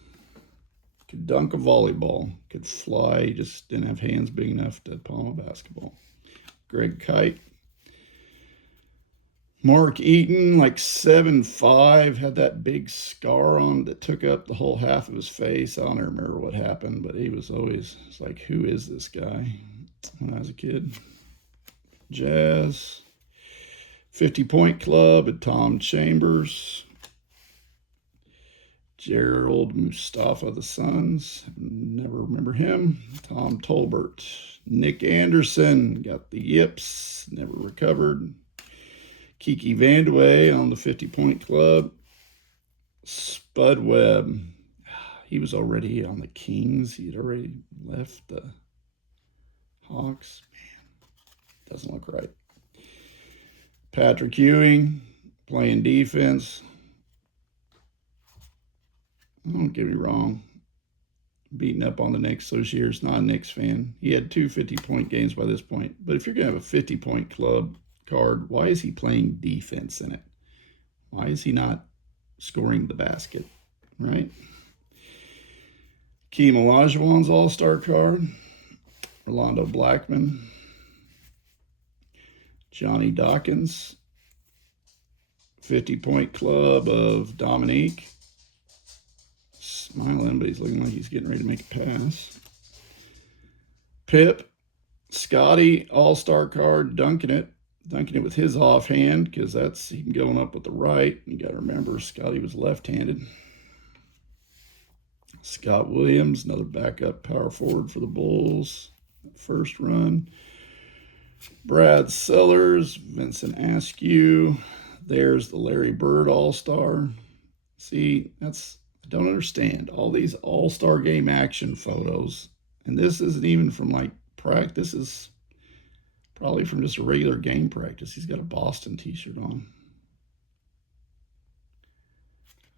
Could dunk a volleyball. Could fly. He just didn't have hands big enough to palm a basketball. Greg Kite. Mark Eaton, like 7'5", had that big scar on that took up the whole half of his face. I don't remember what happened, but he was always, it's like, who is this guy when I was a kid? Jazz. 50-point club at Tom Chambers. Gerald Mustafa, the Suns. Never remember him. Tom Tolbert. Nick Anderson, got the yips, never recovered. Kiki Vandeweghe on the 50-point club. Spud Webb. He was already on the Kings. He had already left the Hawks. Man, doesn't look right. Patrick Ewing, playing defense. Don't get me wrong. Beating up on the Knicks those years. Not a Knicks fan. He had 2 50-point games by this point. But if you're going to have a 50-point club card, why is he playing defense in it? Why is he not scoring the basket, right? Keem Olajuwon's all-star card. Rolando Blackman. Johnny Dawkins. 50-point club of Dominique. Smiling, but he's looking like he's getting ready to make a pass. Pip. Scotty, all-star card, dunking it with his offhand, because that's he can going up with the right. You got to remember, Scotty was left-handed. Scott Williams, another backup power forward for the Bulls. First run. Brad Sellers, Vincent Askew. There's the Larry Bird all-star. See, I don't understand. All these all-star game action photos, and this isn't even from like practice. This is probably from just a regular game practice. He's got a Boston t-shirt on.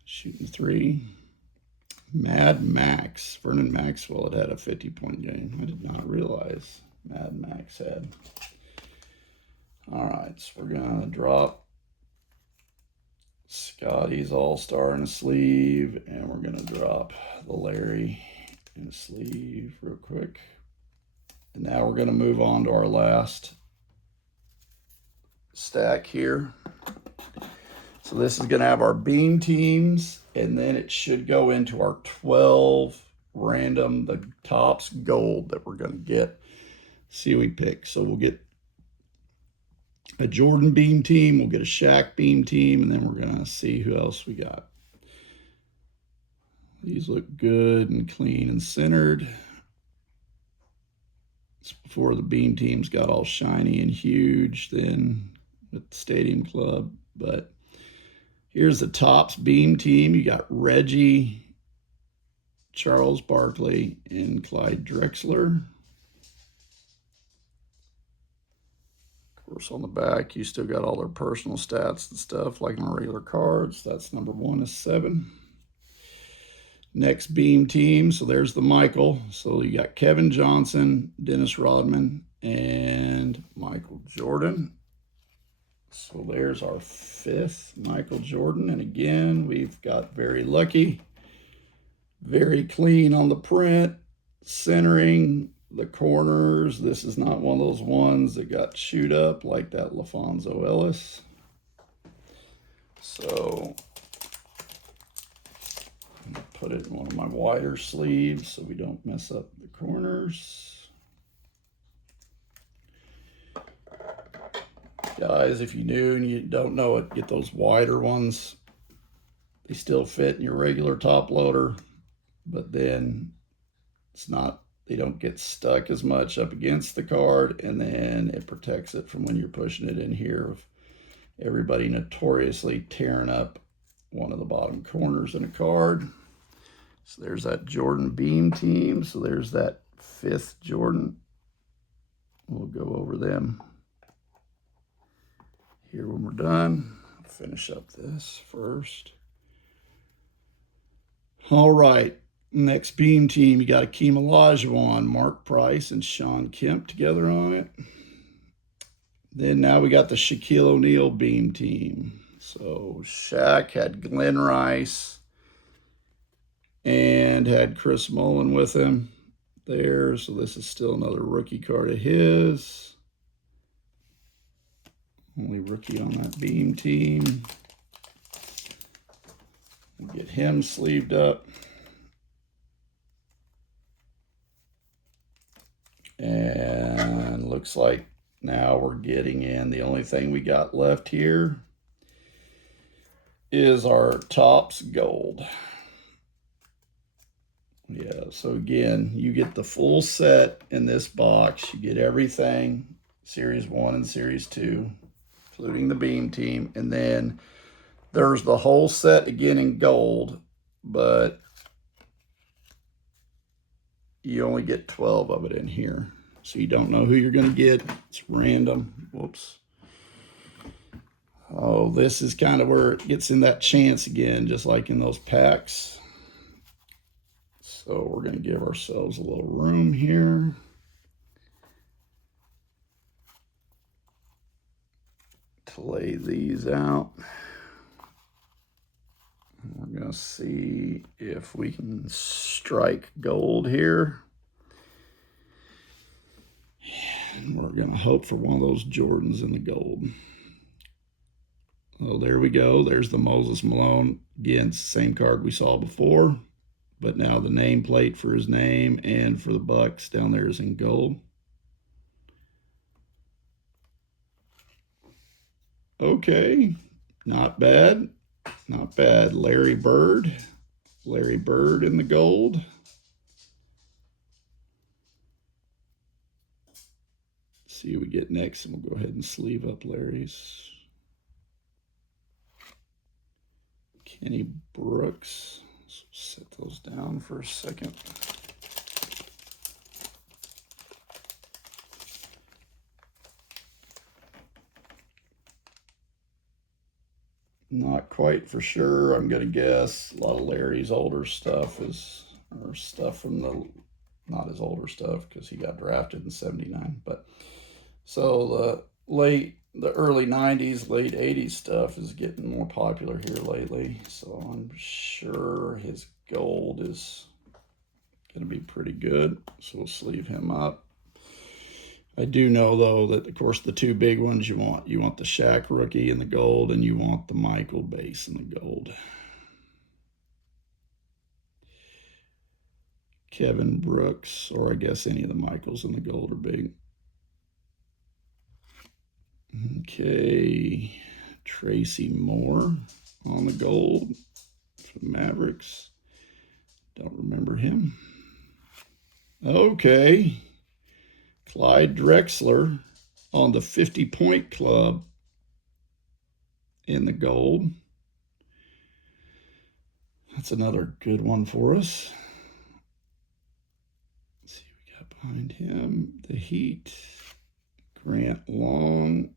Shooting 3. Mad Max. Vernon Maxwell had a 50-point game. I did not realize Mad Max had. All right, so we're going to drop Scotty's all-star in a sleeve, and we're going to drop the Larry in a sleeve real quick. And now we're going to move on to our last stack here. So this is going to have our beam teams, and then it should go into our 12 random, the Topps gold that we're going to get. See who we pick. So we'll get a Jordan beam team, we'll get a SHAQ beam team, and then we're going to see who else we got. These look good and clean and centered. It's before the beam teams got all shiny and huge then with the Stadium Club. But here's the Topps beam team. You got Reggie, Charles Barkley, and Clyde Drexler. Of course, on the back, you still got all their personal stats and stuff like on regular cards. That's number 1 is 7. Next beam team, so there's the Michael. So you got Kevin Johnson, Dennis Rodman, and Michael Jordan. So there's our 5th Michael Jordan. And again, we've got very lucky, very clean on the print, centering the corners. This is not one of those ones that got chewed up like that LaFonso Ellis. So Put it in one of my wider sleeves so we don't mess up the corners. Guys, if you're new and you don't know it, get those wider ones. They still fit in your regular top loader, but then they don't get stuck as much up against the card, and then it protects it from when you're pushing it in here of everybody notoriously tearing up one of the bottom corners in a card. So there's that Jordan Beam team. So there's that 5th Jordan. We'll go over them here when we're done. I'll finish up this first. All right, next Beam team, you got Akeem Olajuwon, Mark Price, and Sean Kemp together on it. Then now we got the Shaquille O'Neal Beam team. So Shaq had Glenn Rice and had Chris Mullin with him there. So this is still another rookie card of his. Only rookie on that Beam team. We'll get him sleeved up. And looks like now we're getting in. The only thing we got left here is our Topps Gold. Yeah, so again, you get the full set in this box. You get everything, Series 1 and Series 2, including the Beam team. And then there's the whole set again in gold, but you only get 12 of it in here. So you don't know who you're going to get. It's random. Whoops. Oh, this is kind of where it gets in that chance again, just like in those packs. So we're going to give ourselves a little room here. To lay these out. We're going to see if we can strike gold here. And we're going to hope for one of those Jordans in the gold. Oh, there we go. There's the Moses Malone. Again, it's the same card we saw before, but now the nameplate for his name and for the Bucks down there is in gold. Okay, not bad. Not bad. Larry Bird. Larry Bird in the gold. Let's see what we get next, and we'll go ahead and sleeve up Larry's. Kenny Brooks. So set those down for a second. Not quite for sure. I'm going to guess a lot of Larry's older stuff is, or stuff from the, not his older stuff because he got drafted in '79. But so the early 90s, late 80s stuff is getting more popular here lately. So I'm sure his gold is going to be pretty good. So we'll sleeve him up. I do know, though, that, of course, the two big ones you want the SHAQ Rookie in the gold, and you want the Michael base in the gold. Kevin Brooks, or I guess any of the Michaels in the gold are big. Okay, Tracy Moore on the gold for the Mavericks. Don't remember him. Okay. Clyde Drexler on the 50-point club in the gold. That's another good one for us. Let's see what we got behind him. The Heat. Grant Long.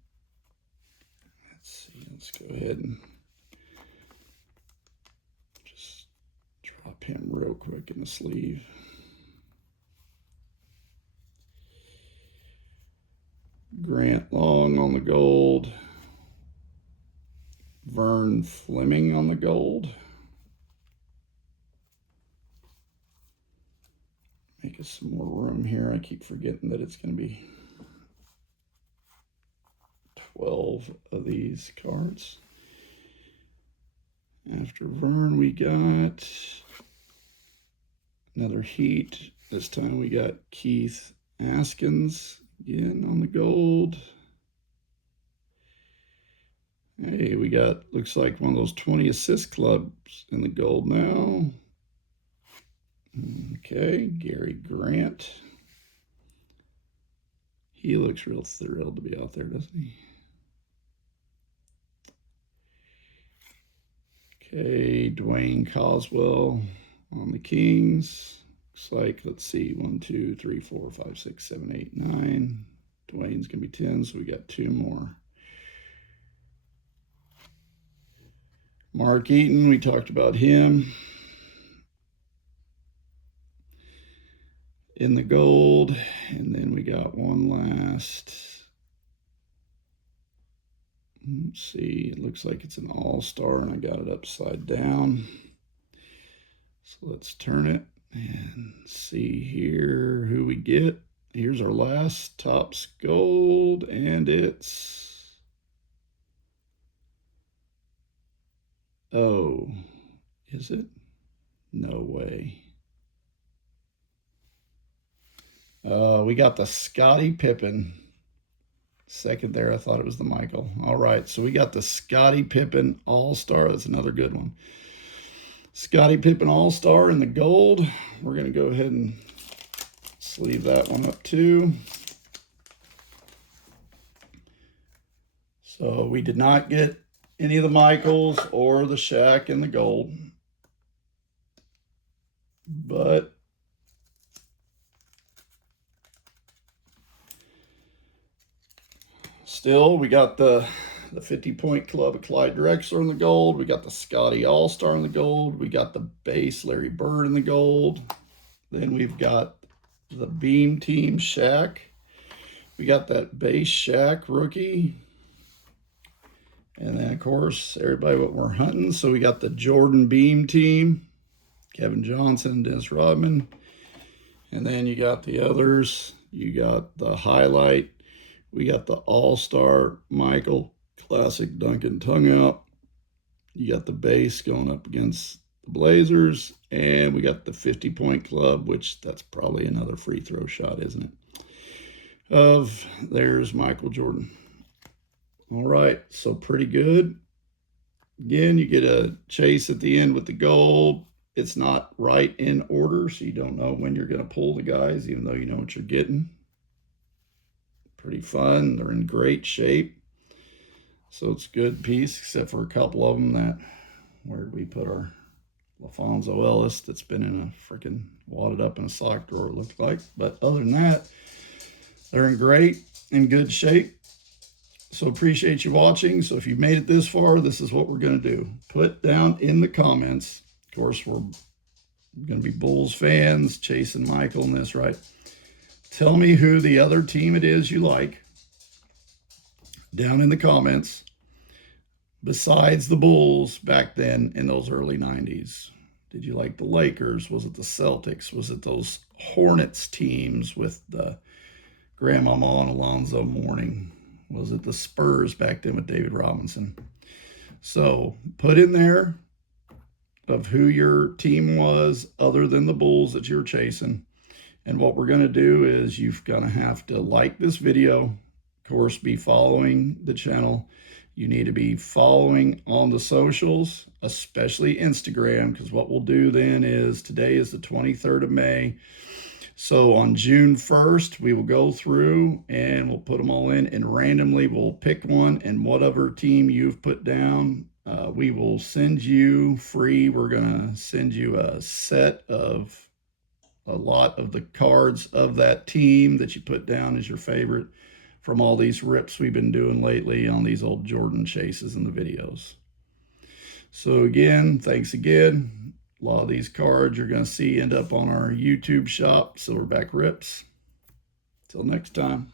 Let's see. Let's go ahead and just drop him real quick in the sleeve. Grant Long on the gold. Vern Fleming on the gold. Make us some more room here. I keep forgetting that it's going to be 12 of these cards. After Vern, we got another Heat. This time we got Keith Askins again on the gold. Hey, we got, looks like one of those 20 assist clubs in the gold now. Okay, Gary Grant. He looks real thrilled to be out there, doesn't he? Okay, Dwayne Coswell on the Kings. Looks like, let's see, 1, 2, 3, 4, 5, 6, 7, 8, 9. Dwayne's going to be 10, so we got 2 more. Mark Eaton, we talked about him. In the gold, and then we got one last. Let's see, it looks like it's an all-star, and I got it upside down. So let's turn it and see here who we get. Here's our last Topps gold, and it's, oh, is it? No way. We got the Scottie Pippen. Second there, I thought it was the Michael. All right, so we got the Scottie Pippen All-Star. That's another good one. Scottie Pippen All-Star in the gold. We're going to go ahead and sleeve that one up too. So we did not get any of the Michaels or the SHAQ in the gold. But still, we got the 50-point club of Clyde Drexler in the gold. We got the Scottie All-Star in the gold. We got the base Larry Bird in the gold. Then we've got the Beam Team SHAQ. We got that base SHAQ Rookie. And then, of course, everybody what we're hunting. So we got the Jordan Beam Team, Kevin Johnson, Dennis Rodman. And then you got the others. You got the highlight. We got the All-Star Michael Classic Duncan Tongue Out. You got the base going up against the Blazers. And we got the 50-point club, which that's probably another free throw shot, isn't it? There's Michael Jordan. All right, so pretty good. Again, you get a chase at the end with the gold. It's not right in order, so you don't know when you're going to pull the guys, even though you know what you're getting. Pretty fun. They're in great shape. So it's a good piece, except for a couple of them that, where did we put our LaFonso Ellis that's been in a freaking wadded up in a sock drawer, it looked like. But other than that, they're in good shape. So appreciate you watching. So if you made it this far, this is what we're going to do. Put down in the comments. Of course, we're going to be Bulls fans, chasing Michael in this, right? Tell me who the other team it is you like down in the comments besides the Bulls back then in those early 90s. Did you like the Lakers? Was it the Celtics? Was it those Hornets teams with the Grandmama and Alonzo Mourning? Was it the Spurs back then with David Robinson? So put in there of who your team was other than the Bulls that you're chasing. And what we're going to do is you're going to have to like this video. Of course, be following the channel. You need to be following on the socials, especially Instagram, because what we'll do then is today is the 23rd of May. So on June 1st, we will go through and we'll put them all in, and randomly we'll pick one, and whatever team you've put down, we will send you free. We're going to send you a set of a lot of the cards of that team that you put down as your favorite from all these rips we've been doing lately on these old Jordan chases in the videos. So again, thanks again. A lot of these cards you're going to see end up on our YouTube shop, Silverback Rips. Till next time.